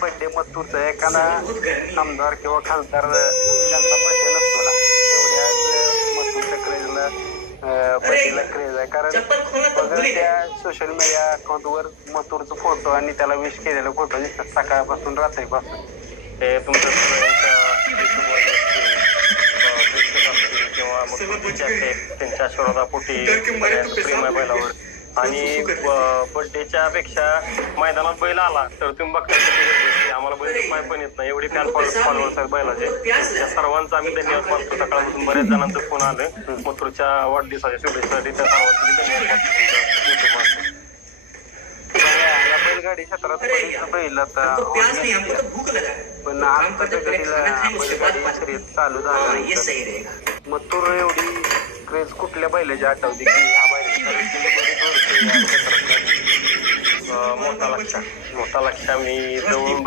Birthday मथुरचा एखादा आमदार किंवा खासदार त्यांचा बड्डे नसतो ना, तेवढ्या मथुरच्या क्रेजला बड्डेला क्रेज आहे. कारण बघा त्या सोशल मीडिया अकाउंटवर मथुरचा फोटो आणि त्याला विश केलेला फोटो दिसतात सकाळपासून रात्रीपासून. ते तुमचं किंवा मग त्यांच्या आशीर्वादापोटी प्रेम आहे बैलावर. आणि बड्डेच्या पेक्षा मैदानात बैल आला तर तुम्ही बघता आम्हाला बैल पाय पण येत नाही, एवढी फॅन फॉलोअर्स आहेत बैलाचे. त्या सर्वांचा आम्ही धन्यवाद मानतो. सकाळपासून बऱ्याच जणांचं फोन आलं मथुरच्या वाढदिवसाच्या शुभेच्छासाठी, त्या सर्वांचे धन्यवाद मानतो. या बैलगाडी क्षेत्रात बैल आता पण आमच्या घडीला बैलगाडी शर्यत चालू झाल्यानंतर मथुर एवढी क्रेज कुठल्या बैलाची आठवते की ह्या बैल मोठा लक्ष मी जवळ